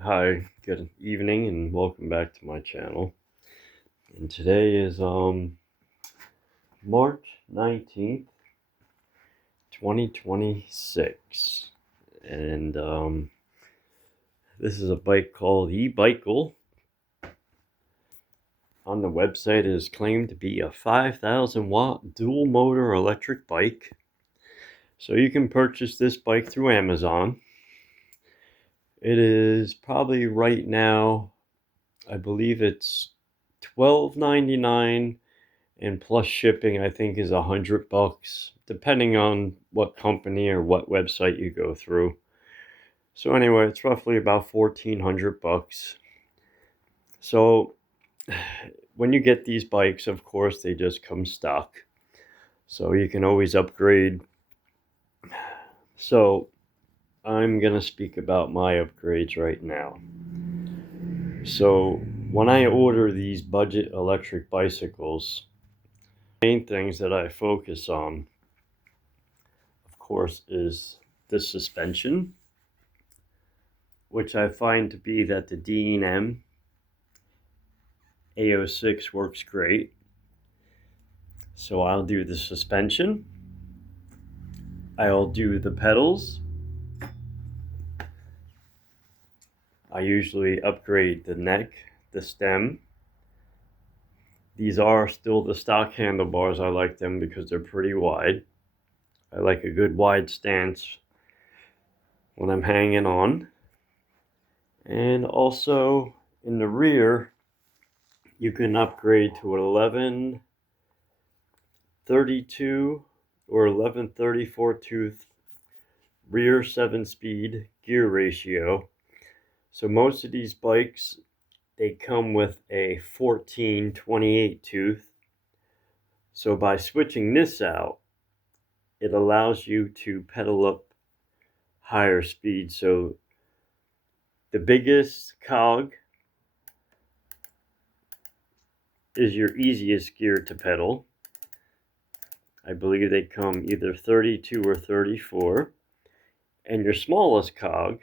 Hi, good evening and welcome back to my channel. And today is March 19th, 2026. And this is a bike called EBICYCOL. On the website it is claimed to be a 5,000 watt dual motor electric bike. So you can purchase this bike through Amazon. It is probably right now, I believe it's $12.99. And plus shipping, I think, is $100, depending on what company or what website you go through. So anyway, it's roughly about $1,400. So when you get these bikes, of course, they just come stock. So you can always upgrade. So I'm going to speak about my upgrades right now. So when I order these budget electric bicycles, main things that I focus on, of course, is the suspension, which I find to be that the D&M A06 works great. So I'll do the suspension. I'll do the pedals. I usually upgrade the neck, the stem. These are still the stock handlebars. I like them because they're pretty wide. I like a good wide stance when I'm hanging on. And also in the rear, you can upgrade to an 1132 or 1134 tooth rear 7-speed gear ratio. So most of these bikes, they come with a 1428 tooth. So by switching this out, it allows you to pedal up higher speed. So the biggest cog is your easiest gear to pedal. I believe they come either 32 or 34. And your smallest cog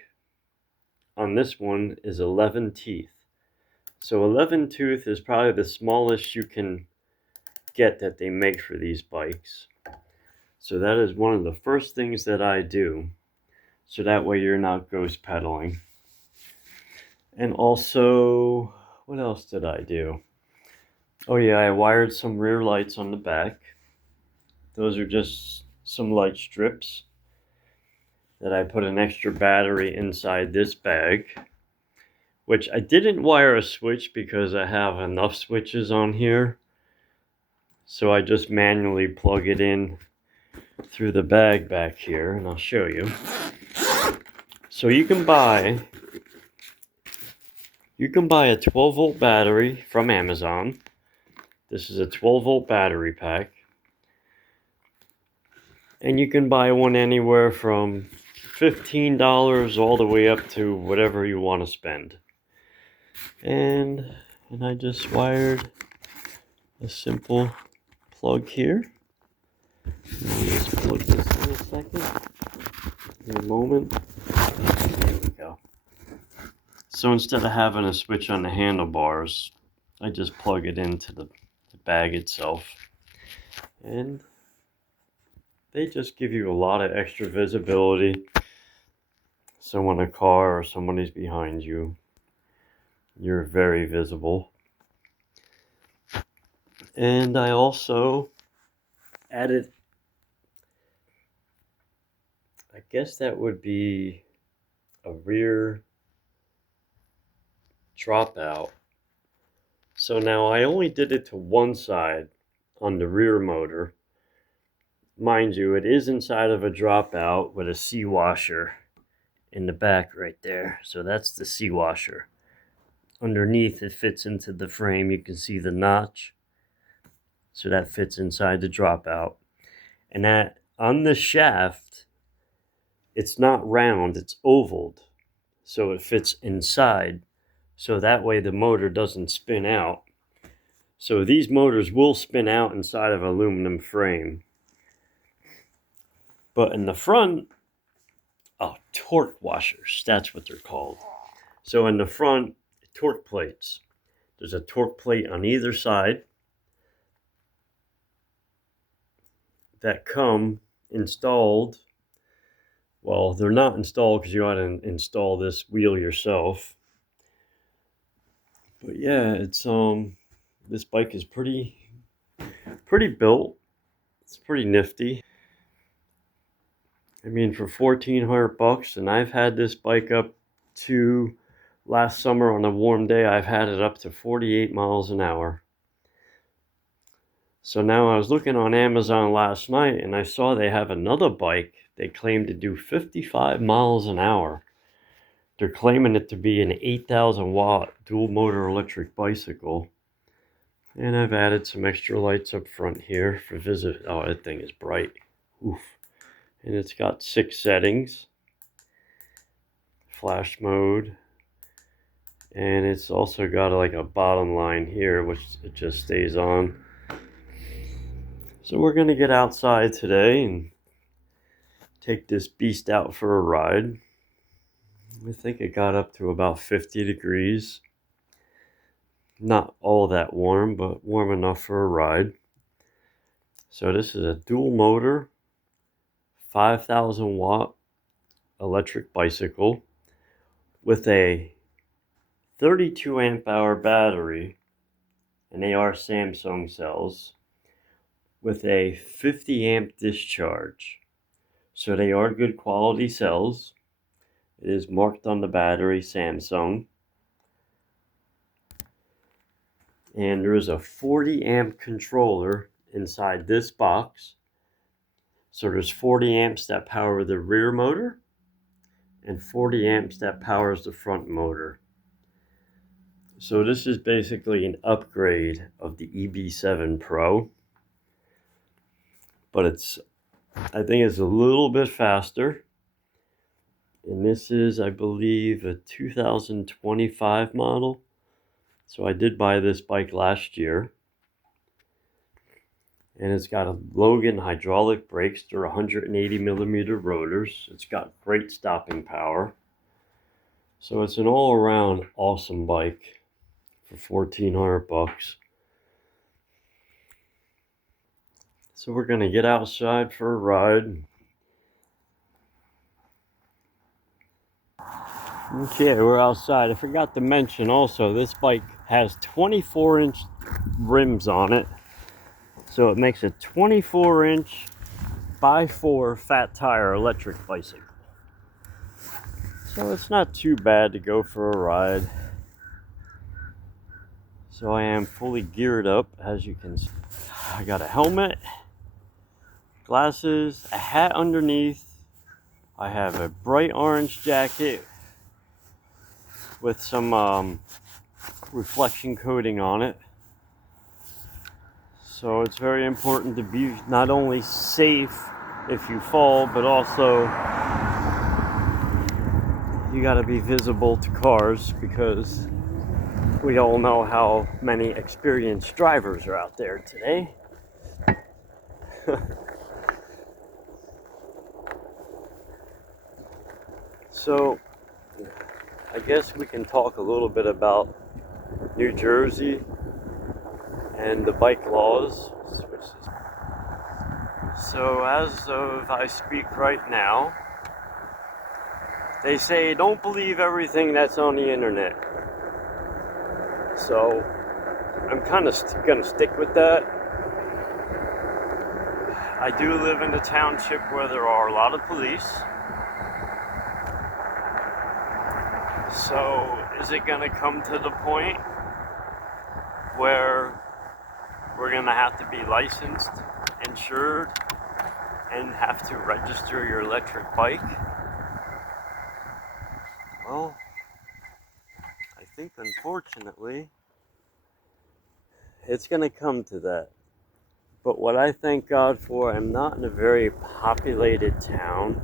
on this one is 11 teeth. So 11 tooth is probably the smallest you can get that they make for these bikes. So that is one of the first things that I do. So that way you're not ghost pedaling. And also, what else did I do? Oh yeah, I wired some rear lights on the back. Those are just some light strips that I put an extra battery inside this bag, which I didn't wire a switch because I have enough switches on here. So I just manually plug it in through the bag back here, and I'll show you. So you can buy a 12 volt battery from Amazon. This is a 12 volt battery pack. And you can buy one anywhere from $15 all the way up to whatever you want to spend. And I just wired a simple plug here. Let me just plug this in a second. In a moment. There we go. So instead of having a switch on the handlebars, I just plug it into the bag itself. And they just give you a lot of extra visibility. So when a car or somebody's behind you, you're very visible. And I also added, I guess that would be a rear dropout. So now I only did it to one side on the rear motor. Mind you, it is inside of a dropout with a sea washer in the back right there. So that's the sea washer. Underneath it fits into the frame. You can see the notch. So that fits inside the dropout. And that on the shaft, it's not round, it's ovaled. So it fits inside. So that way the motor doesn't spin out. So these motors will spin out inside of an aluminum frame. But in the front, torque washers, that's what they're called. So in the front, torque plates. There's a torque plate on either side that come installed. Well, they're not installed because you ought to install this wheel yourself. But yeah, it's this bike is pretty built. It's pretty nifty. I mean, for $1,400, and I've had this bike up to last summer on a warm day, I've had it up to 48 miles an hour. So now I was looking on Amazon last night and I saw they have another bike. They claim to do 55 miles an hour. They're claiming it to be an 8,000 watt dual motor electric bicycle. And I've added some extra lights up front here for visit. Oh, that thing is bright. Oof. And it's got 6 settings. Flash mode. And it's also got like a bottom line here, which it just stays on. So we're going to get outside today and take this beast out for a ride. I think it got up to about 50 degrees. Not all that warm, but warm enough for a ride. So this is a dual motor, 5,000 watt electric bicycle with a 32 amp hour battery, and they are Samsung cells, with a 50 amp discharge. So they are good quality cells. It is marked on the battery Samsung. And there is a 40 amp controller inside this box. So there's 40 amps that power the rear motor and 40 amps that powers the front motor. So this is basically an upgrade of the EB7 Pro. But I think it's a little bit faster. And this is, I believe, a 2025 model. So I did buy this bike last year. And it's got a Logan hydraulic brakes. They're 180 millimeter rotors. It's got great stopping power. So it's an all-around awesome bike for $1,400. So we're going to get outside for a ride. Okay, we're outside. I forgot to mention also, this bike has 24-inch rims on it. So it makes a 24-inch by 4 fat tire electric bicycle. So it's not too bad to go for a ride. So I am fully geared up, as you can see. I got a helmet, glasses, a hat underneath. I have a bright orange jacket with some reflection coating on it. So it's very important to be not only safe if you fall, but also you got to be visible to cars, because we all know how many experienced drivers are out there today. So I guess we can talk a little bit about New Jersey and the bike laws. So as of I speak right now, they say don't believe everything that's on the internet. So I'm kind of gonna stick with that. I do live in a township where there are a lot of police. So is it gonna come to the point where we're gonna have to be licensed, insured, and have to register your electric bike? Well, I think unfortunately it's gonna come to that. But what I thank God for, I'm not in a very populated town.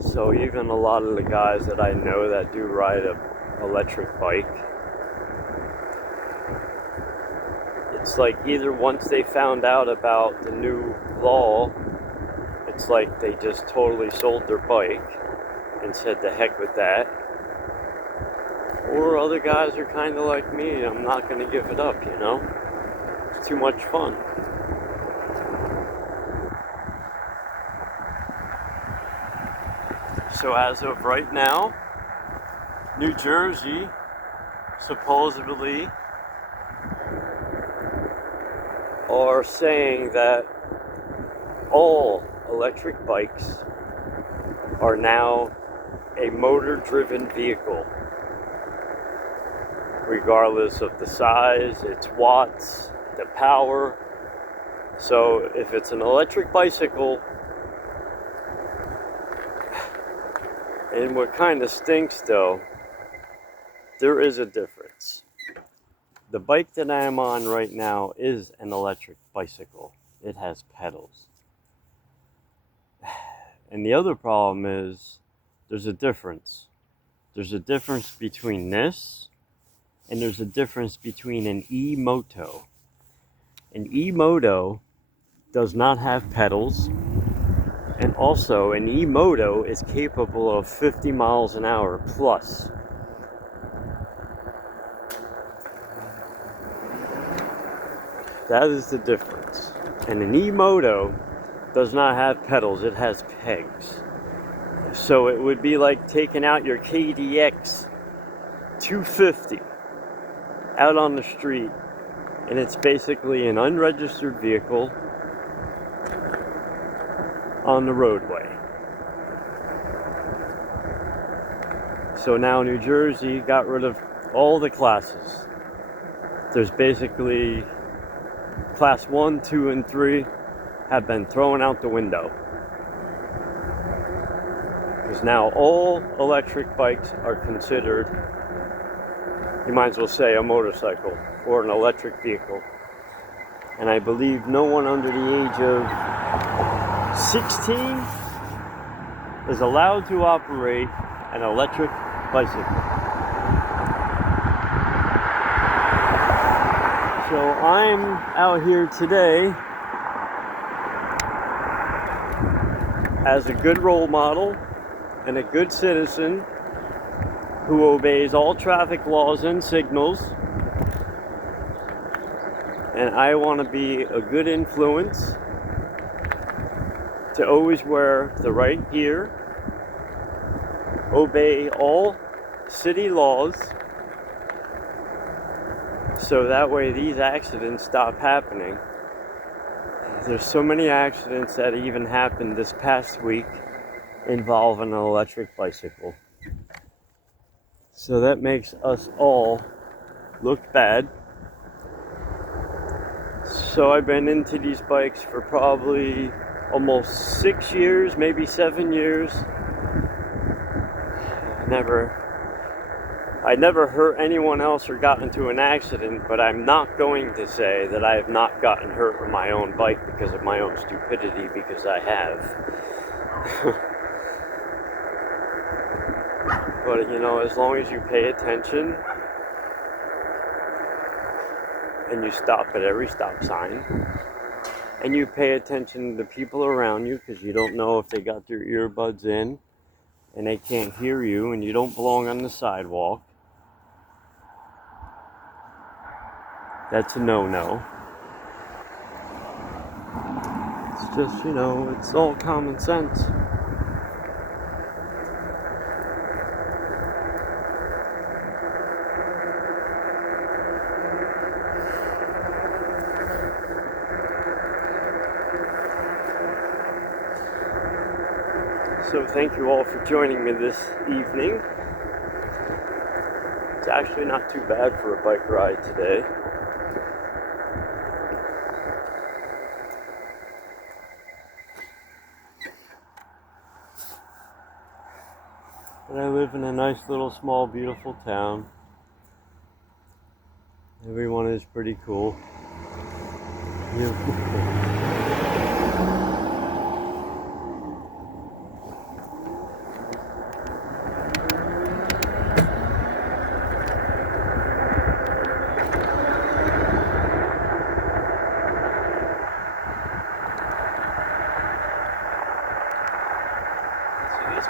So even a lot of the guys that I know that do ride a electric bike, it's like either once they found out about the new law, it's like they just totally sold their bike and said the heck with that. Or other guys are kind of like me. I'm not going to give it up, you know? It's too much fun. So as of right now, New Jersey supposedly are saying that all electric bikes are now a motor-driven vehicle, regardless of the size, its watts, the power. So if it's an electric bicycle, and what kind of stinks though, there is a difference. The bike that I am on right now is an electric bicycle. It has pedals. And the other problem is there's a difference. There's a difference between this and there's a difference between an e-moto. An e-moto does not have pedals, and also an e-moto is capable of 50 miles an hour plus. That is the difference. And an e-moto does not have pedals, it has pegs. So it would be like taking out your KDX 250 out on the street, and it's basically an unregistered vehicle on the roadway. So now New Jersey got rid of all the classes. There's basically class 1, 2, and 3 have been thrown out the window. Because now all electric bikes are considered, you might as well say, a motorcycle or an electric vehicle. And I believe no one under the age of 16 is allowed to operate an electric bicycle. So I'm out here today as a good role model and a good citizen who obeys all traffic laws and signals. And I want to be a good influence to always wear the right gear, obey all city laws, so that way these accidents stop happening. There's so many accidents that even happened this past week involving an electric bicycle. So that makes us all look bad. So I've been into these bikes for probably almost 6 years, maybe 7 years. I never hurt anyone else or got into an accident, but I'm not going to say that I have not gotten hurt on my own bike because of my own stupidity, because I have. But you know, as long as you pay attention and you stop at every stop sign and you pay attention to the people around you, because you don't know if they got their earbuds in and they can't hear you and you don't belong on the sidewalk, that's a no-no. It's just, you know, it's all common sense. So thank you all for joining me this evening. It's actually not too bad for a bike ride today. And I live in a nice little small beautiful town. Everyone is pretty cool. This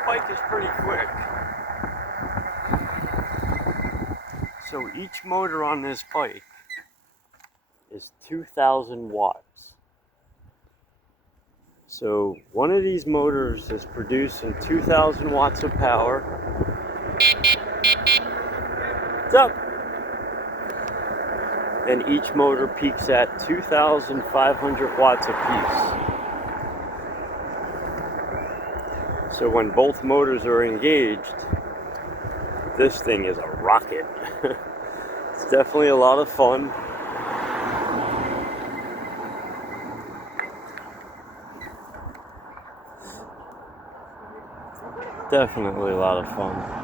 bike is pretty quick. So each motor on this bike is 2,000 watts. So one of these motors is producing 2,000 watts of power. What's up? And each motor peaks at 2,500 watts apiece. So when both motors are engaged, this thing is a rocket. It's definitely a lot of fun. Definitely a lot of fun.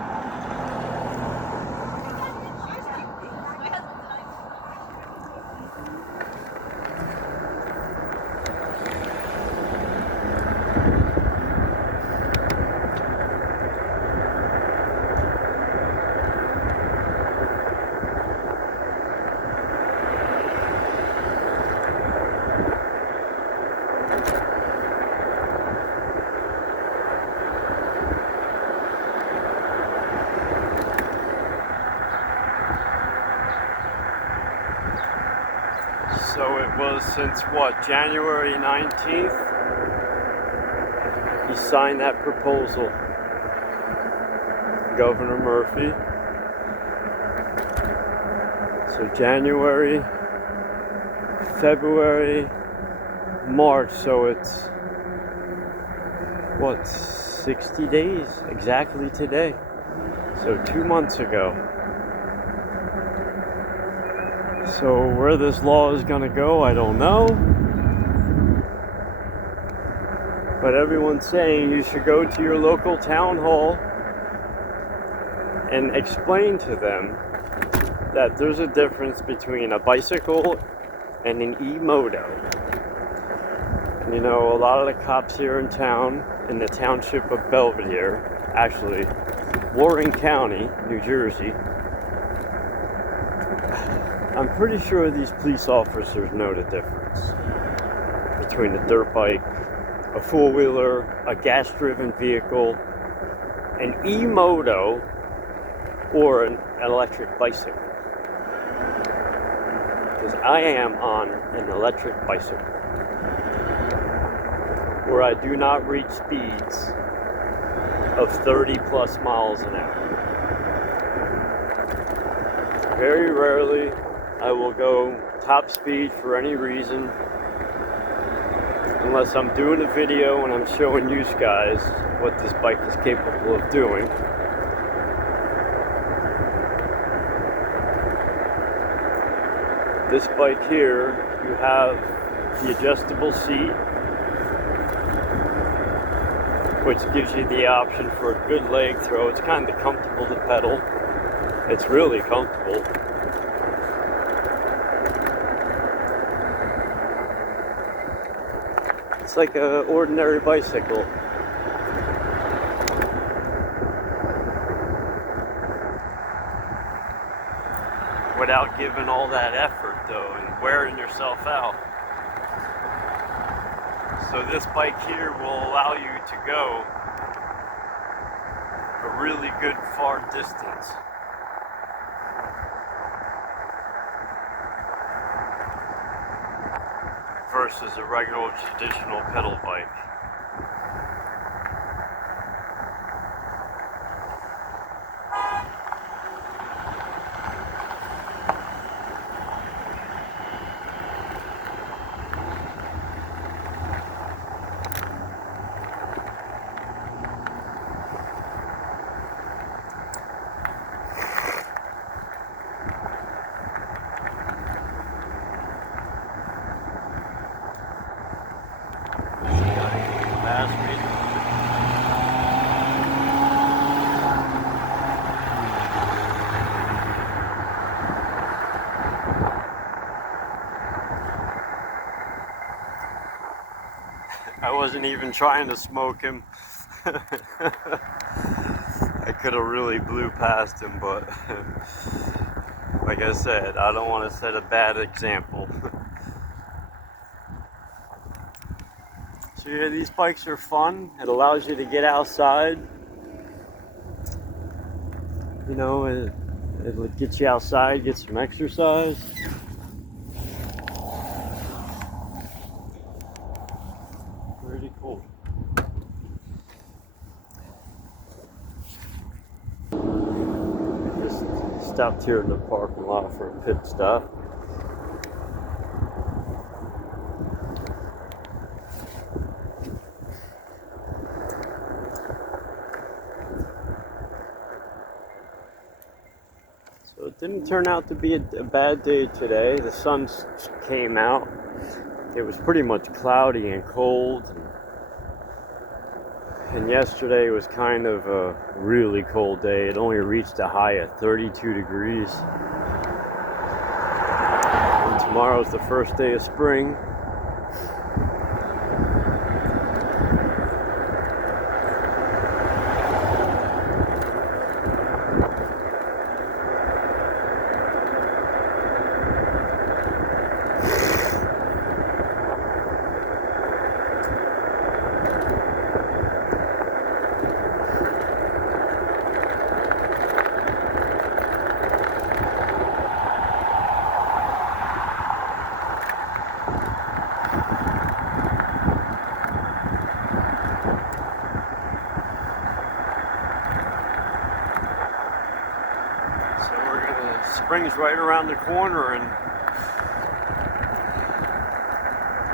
So it was since what, January 19th? He signed that proposal, Governor Murphy. So January, February, March, so it's what, 60 days exactly today. So 2 months ago. So where this law is going to go, I don't know. But everyone's saying you should go to your local town hall and explain to them that there's a difference between a bicycle and an e-moto. And you know, a lot of the cops here in town, in the township of Belvedere, actually, Warren County, New Jersey, I'm pretty sure these police officers know the difference between a dirt bike, a four-wheeler, a gas-driven vehicle, an e-moto, or an electric bicycle. Because I am on an electric bicycle, where I do not reach speeds of 30 plus miles an hour. Very rarely I will go top speed for any reason, unless I'm doing a video and I'm showing you guys what this bike is capable of doing. This bike here, you have the adjustable seat, which gives you the option for a good leg throw. It's kind of comfortable to pedal. It's really comfortable. It's like an ordinary bicycle. Without giving all that effort though and wearing yourself out. So this bike here will allow you to go a really good far distance. Versus a regular traditional pedal bike. I wasn't even trying to smoke him. I could have really blew past him, but like I said, I don't want to set a bad example. So yeah, these bikes are fun. It allows you to get outside. You know, It'll get you outside, get some exercise. Pretty cool. Just stopped here in the parking lot for a pit stop. So it didn't turn out to be a bad day today. The sun came out. It was pretty much cloudy and cold. And yesterday was kind of a really cold day. It only reached a high of 32 degrees. And tomorrow's the first day of spring. Spring's right around the corner, and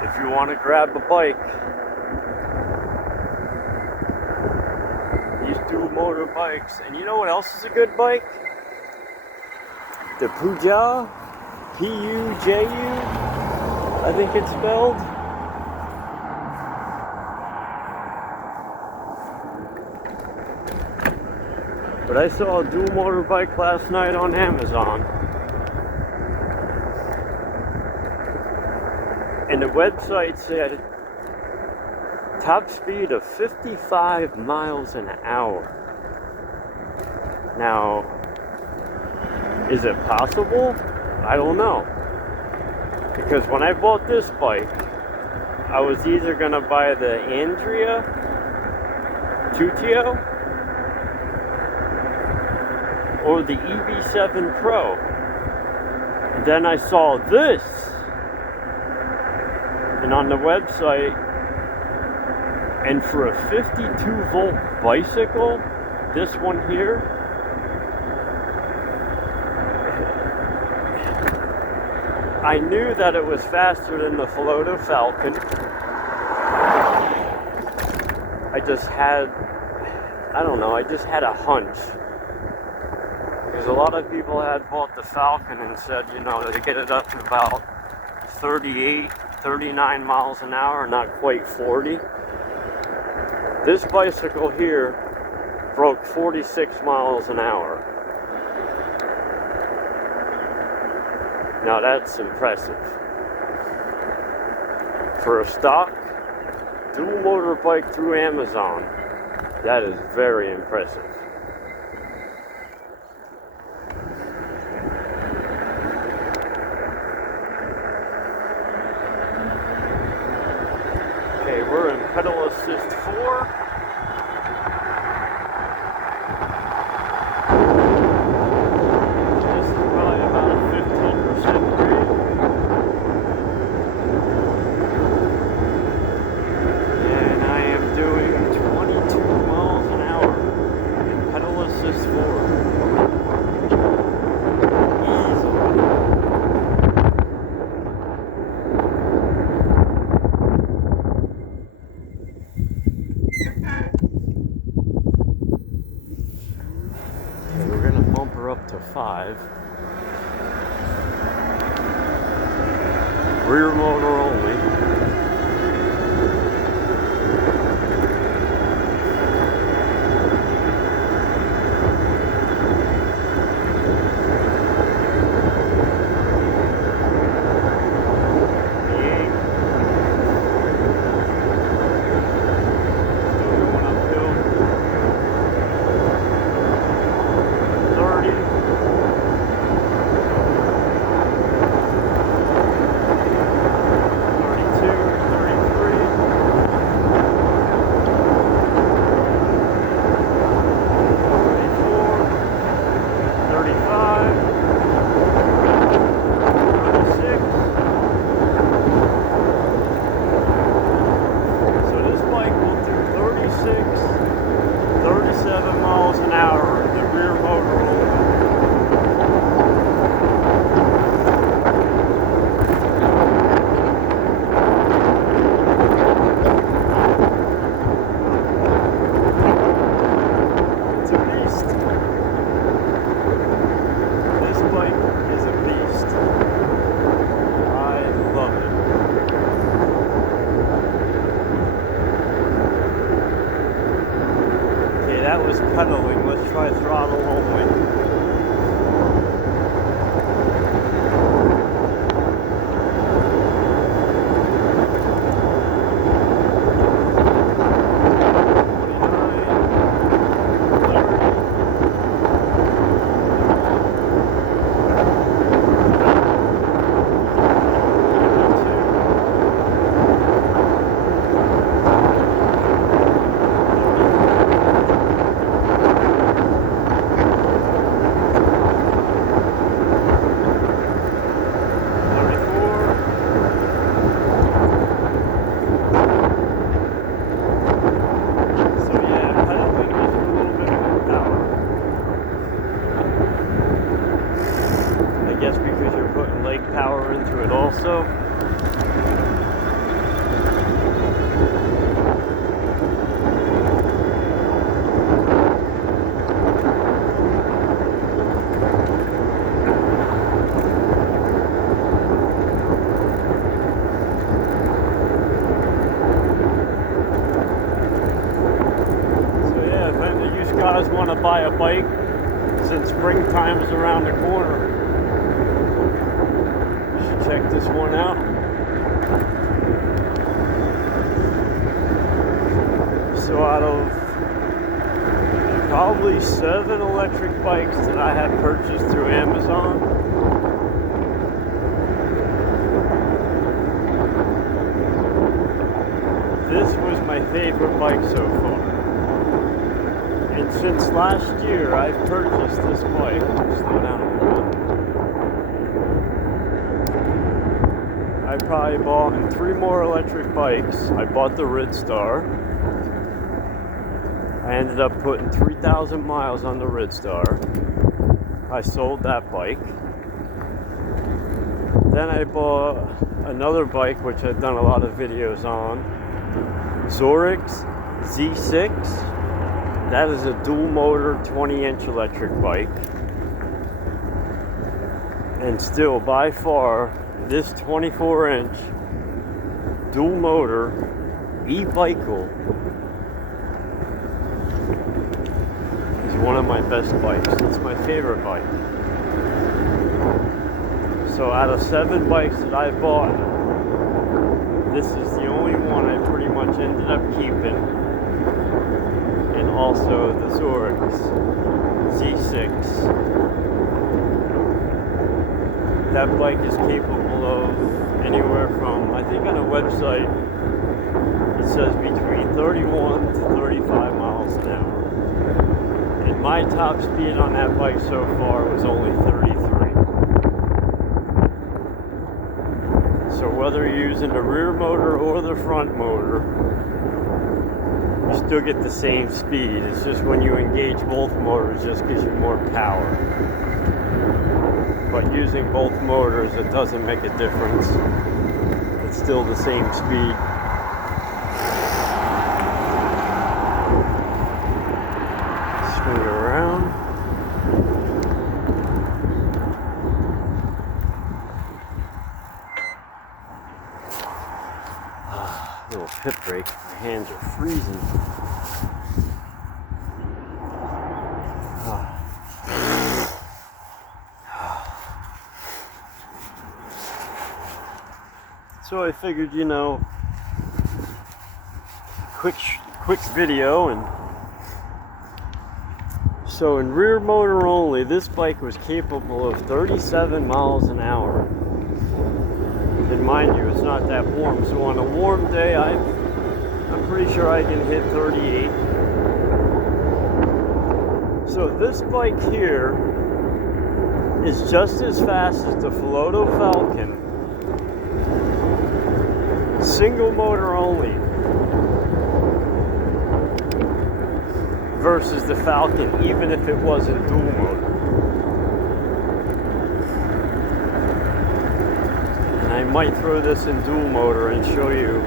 if you want to grab a bike, these dual motor bikes. And you know what else is a good bike? The Puja, P-U-J-U, I think it's spelled. But I saw a dual motor bike last night on Amazon. And the website said top speed of 55 miles an hour. Now, is it possible? I don't know. Because when I bought this bike, I was either going to buy the Andrea Tutio or the EB7 Pro. And then I saw this, and on the website, and for a 52 volt bicycle, this one here, I knew that it was faster than the Floato Falcon. I just had a hunch. Because a lot of people had bought the Falcon and said, you know, they get it up to about 38, 39 miles an hour, not quite 40. This bicycle here broke 46 miles an hour. Now that's impressive. For a stock dual motor bike through Amazon, that is very impressive. Okay, we're in pedal assist 4. This is probably about a 15% grade. And I am doing 22 miles an hour in pedal assist 4. Up to 5. Rear motor only. power into it also. Guys want to buy a bike since springtime is around the corner, you should check this one out. So out of probably 7 electric bikes that I have purchased through Amazon, this was my favorite bike so far. And since last year, I've purchased this bike. Slow down a little bit. I probably bought 3 more electric bikes. I bought the Ridstar. I ended up putting 3,000 miles on the Ridstar. I sold that bike. Then I bought another bike, which I've done a lot of videos on. Zorix Z6. That is a dual motor 20-inch electric bike. And still, by far, this 24-inch dual motor EBICYCOL is one of my best bikes. It's my favorite bike. So out of 7 bikes that I've bought, this is the only one I pretty much ended up keeping. And also the Zorix Z6. That bike is capable of anywhere from, I think on a website, it says between 31 to 35 miles an hour. And my top speed on that bike so far was only 33. So whether you're using the rear motor or the front motor, you still get the same speed. It's just when you engage both motors, it just gives you more power. But using both motors, it doesn't make a difference. It's still the same speed. Swing it around. Little pit break. My hands are freezing. So I figured, quick video. And so in rear motor only, this bike was capable of 37 miles an hour. And mind you, it's not that warm. So on a warm day, I'm pretty sure I can hit 38. So this bike here is just as fast as the Floto Falcon. Single motor only versus the Falcon, even if it wasn't dual motor. And I might throw this in dual motor and show you.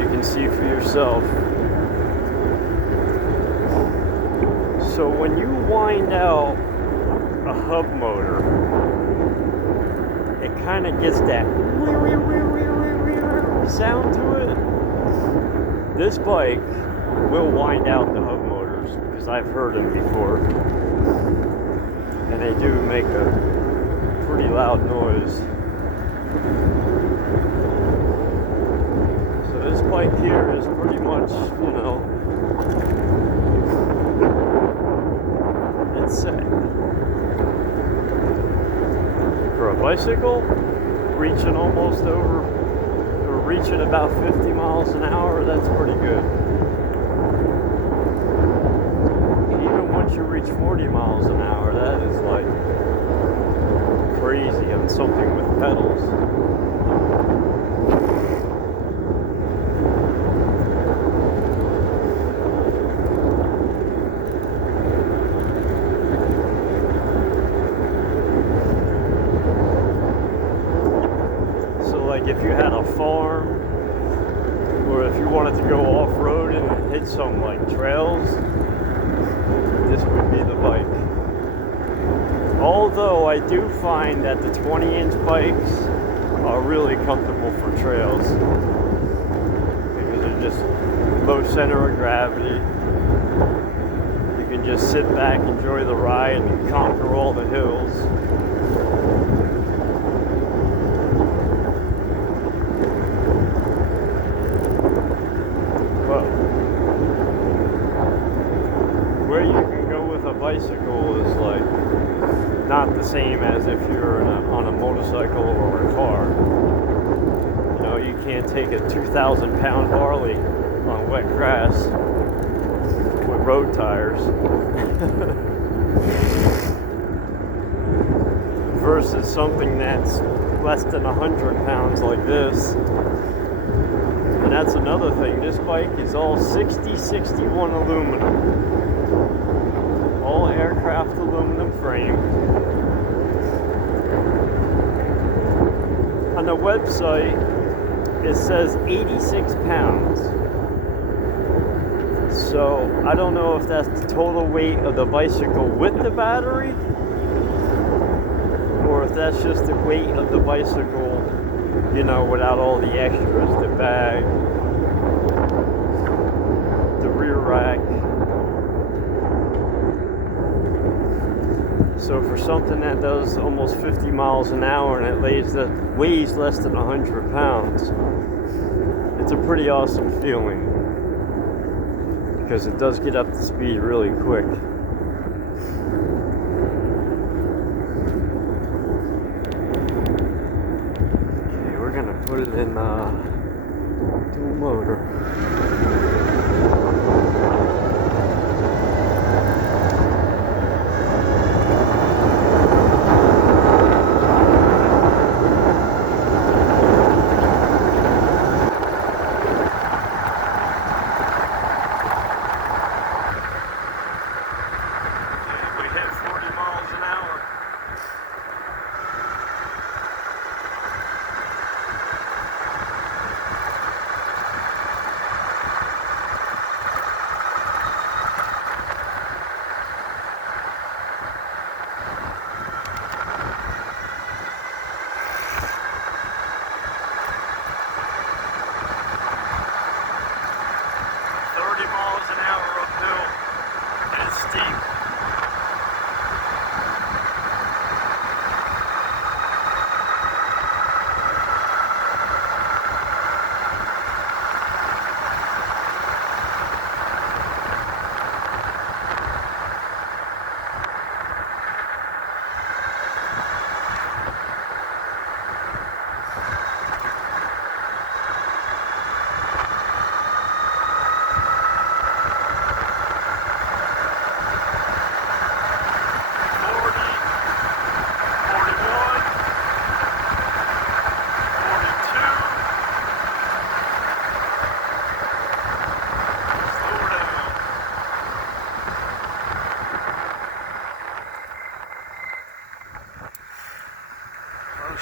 You can see for yourself. So when you wind out a hub motor, it kind of gets that sound to it. This bike will wind out the hub motors because I've heard them before, and they do make a pretty loud noise. So this bike here is pretty much, it's set. For a bicycle, reaching almost over, or reaching about 50 miles an hour, that's pretty good. And even once you reach 40 miles an hour, that is like crazy on something with pedals. farm, or if you wanted to go off-road and hit some like trails, this would be the bike. Although I do find that the 20-inch bikes are really comfortable for trails because they're just low center of gravity. You can just sit back, enjoy the ride, and conquer all the hills. But where you can go with a bicycle is like not the same as if you're on a motorcycle or a car. You know, you can't take a 2,000-pound Harley on wet grass with road tires versus something that's less than 100 pounds like this. And that's another thing, this bike is all 60/61 aluminum, all aircraft aluminum frame. On the website it says 86 pounds. So I don't know if that's the total weight of the bicycle with the battery, or if that's just the weight of the bicycle, you know, without all the extras, the bag, the rear rack. So for something that does almost 50 miles an hour and it weighs less than 100 pounds, it's a pretty awesome feeling, because it does get up to speed really quick. Okay, we're gonna put it in dual motor.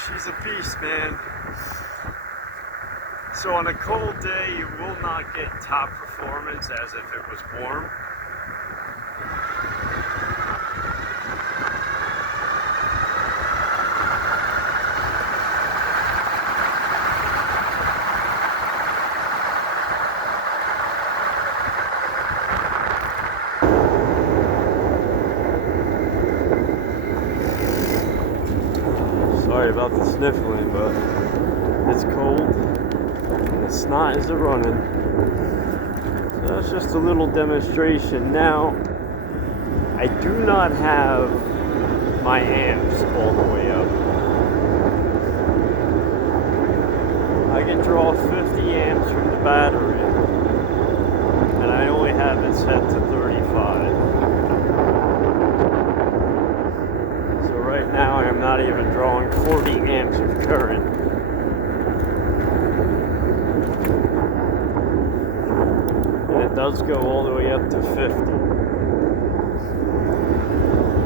She's a beast, man. So on a cold day, you will not get top performance as if it was warm. Sorry about the sniffling, but it's cold and the snot is running. So that's just a little demonstration. Now, I do not have my amps all the way up. I can draw 50 amps from the battery, and I only have it set to 35. Right now I am not even drawing 40 amps of current. And it does go all the way up to 50.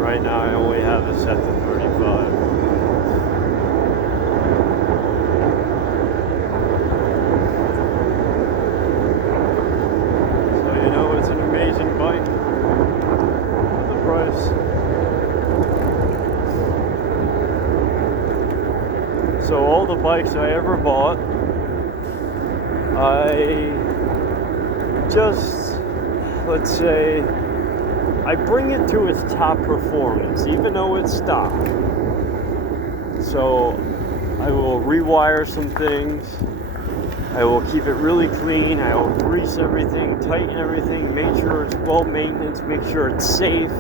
Right now I only have it set to 35. So all the bikes I ever bought, I just, let's say, I bring it to its top performance, even though it's stock. So I will rewire some things. I will keep it really clean. I will grease everything, tighten everything, make sure it's well maintenance, make sure it's safe.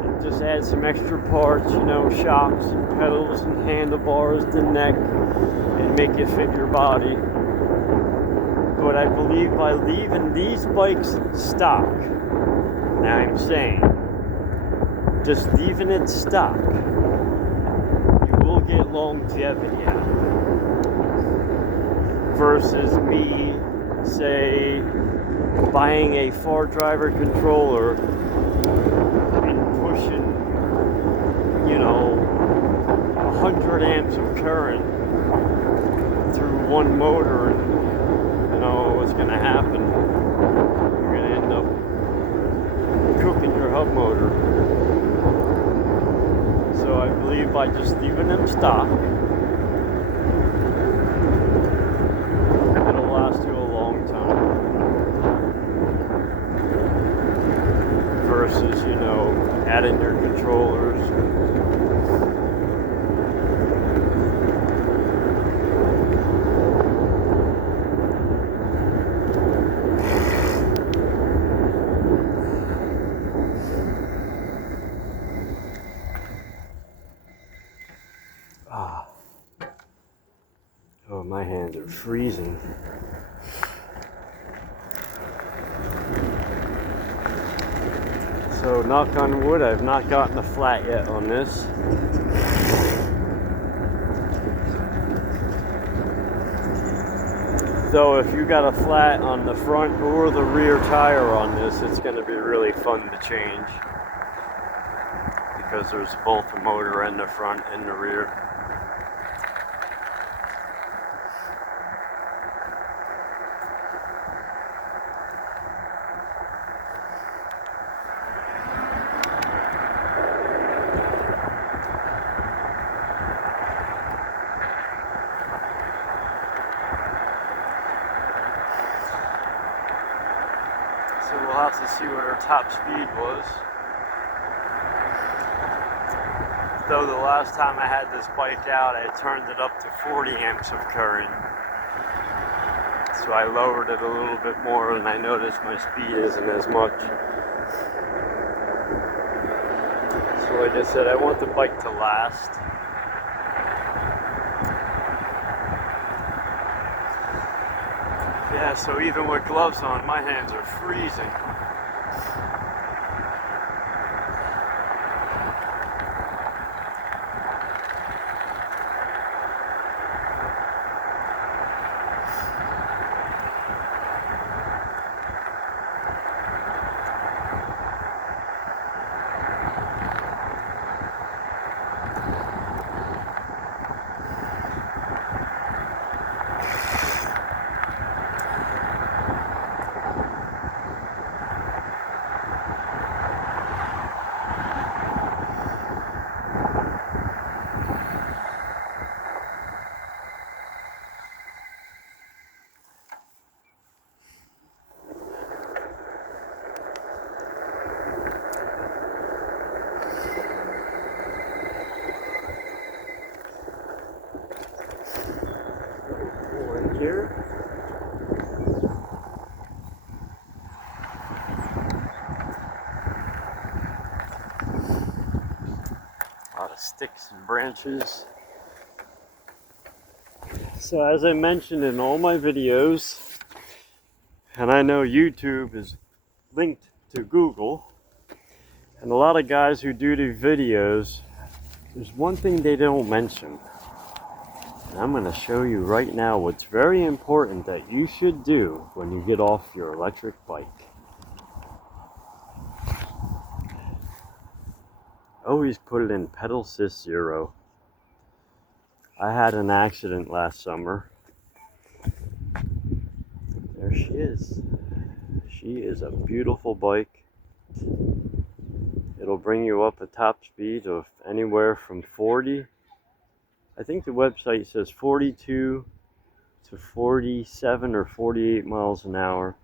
And just add some extra parts, you know, shocks and pedals and handlebars, the neck, and make it fit your body. But I believe by leaving these bikes stock, now I'm saying, just leaving it stock, you will get longevity out of it. Versus me, say, buying a far driver controller and pushing, you know, 100 amps of current through one motor, and you know what's going to happen. You're going to end up cooking your hub motor. So I believe by just leaving them stock, it'll last you a long time. Versus, you know, adding your controllers. Oh, my hands are freezing. So, knock on wood, I've not gotten a flat yet on this. So, if you got a flat on the front or the rear tire on this, it's going to be really fun to change. Because there's both the motor and the front and the rear. So we'll have to see what our top speed was. Though the last time I had this bike out, I turned it up to 40 amps of current. So I lowered it a little bit more, and I noticed my speed isn't as much. So like I said, I want the bike to last. Yeah, so even with gloves on, my hands are freezing. Here. A lot of sticks and branches. So as I mentioned in all my videos, and I know YouTube is linked to Google, and a lot of guys who do these videos, there's one thing they don't mention. And I'm going to show you right now what's very important that you should do when you get off your electric bike. Always put it in pedal assist 0. I had an accident last summer. There she is. She is a beautiful bike. It'll bring you up a top speed of anywhere from 40. I think the website says 42 to 47 or 48 miles an hour.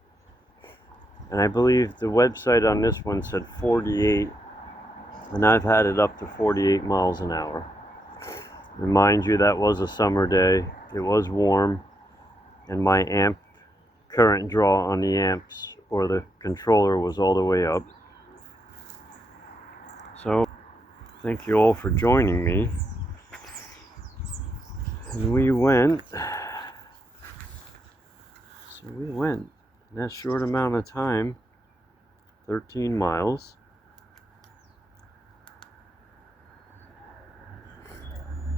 And I believe the website on this one said 48. And I've had it up to 48 miles an hour. Remind you, that was a summer day. It was warm. And my amp current draw on the amps or the controller was all the way up. So thank you all for joining me. And we went in that short amount of time, 13 miles.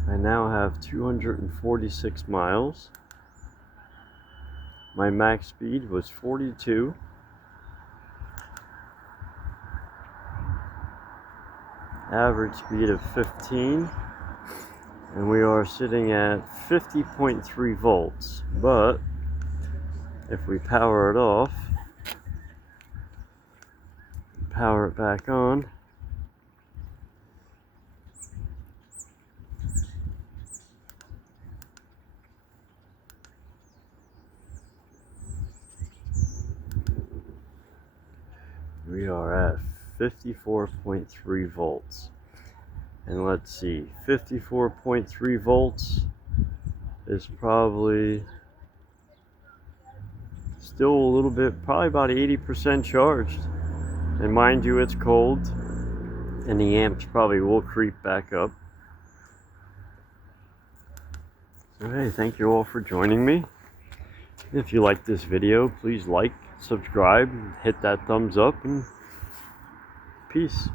I now have 246 miles. My max speed was 42. Average speed of 15. And we are sitting at 50.3 volts. But if we power it off, power it back on, we are at 54.3 volts. And let's see, 54.3 volts is probably still a little bit, probably about 80% charged. And mind you, it's cold, and the amps probably will creep back up. So hey, thank you all for joining me. If you like this video, please like, subscribe, hit that thumbs up, and peace.